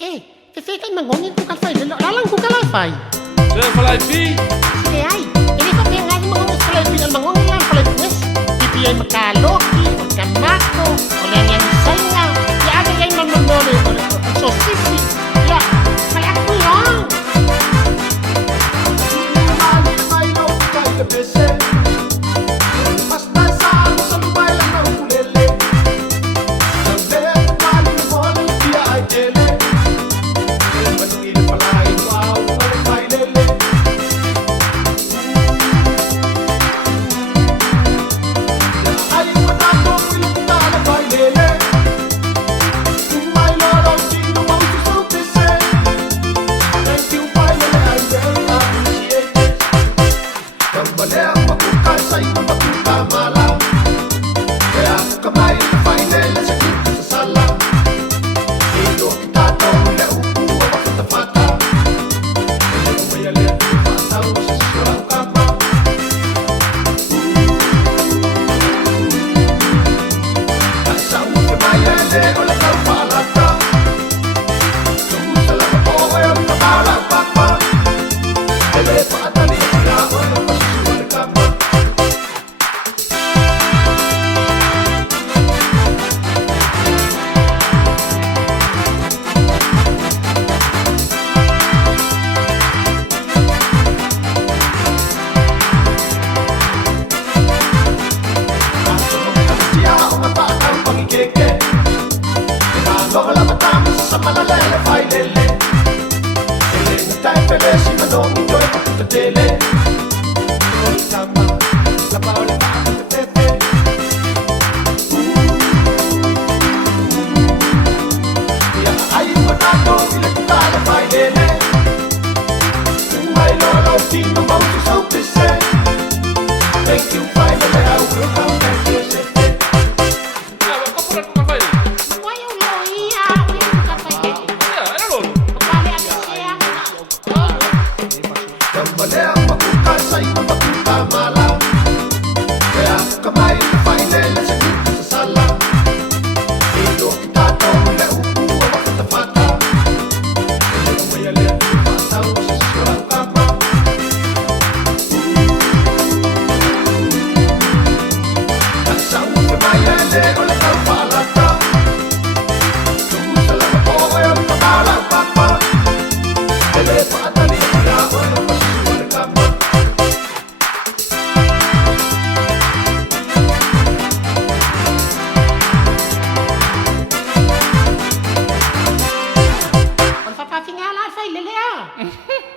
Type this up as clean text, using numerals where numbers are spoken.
Te kan mangongin ko kalfay, lalang ko kalfay. Sir, falay fi. Sige ay, ini ko kaya nga yung mangongin falay fi, ang mangongin lang falay pungis. Pipiyay magkaloki, magkamako, wala niyang isay nga. Yaagay ay manonori, ang sosisi. Ya, kaya ko lang. Lele